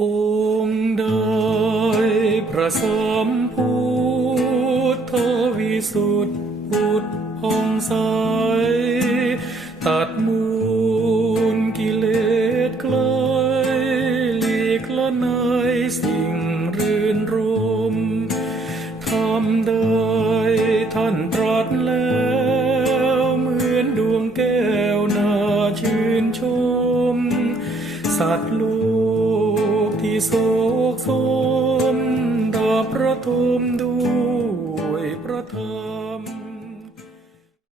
องค์ใดพระสมพุทธวิสุทธิพุทธผ่องใสตัดมูลกิเลสไกลหลีกละเนยสิ่งรื่นรมทำได้ท่านตร ที่โศกโศมดาบประทุมด้วยประทา